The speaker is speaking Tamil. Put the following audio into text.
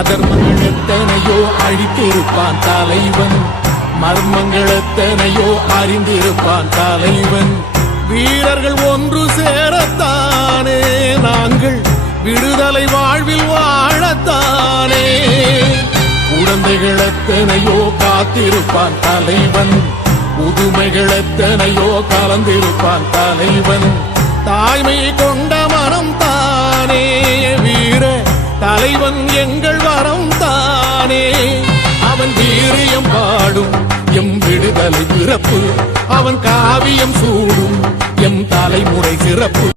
அதர்மங்கள் எத்தனையோ அழித்திருப்பான் தலைவன். மர்மங்கள் எத்தனையோ அறிந்திருப்பான் தலைவன். வீரர்கள் ஒன்று சேரத்தானே நாங்கள் விடுதலை வாழ்வில் வாழத்தானே. குழந்தைகள் எத்தனையோ காத்திருப்பான் தலைவன். புதுமைகள் எத்தனையோ கலந்திருப்பான் தலைவன். தாய்மையை கொண்ட தலைவன் எங்கள் வரம் தானே அவன் வீரியம் பாடும் எம் விடுதலை பிறப்பு அவன் காவியம் சூடும் எம் தலைமுறை சிறப்பு.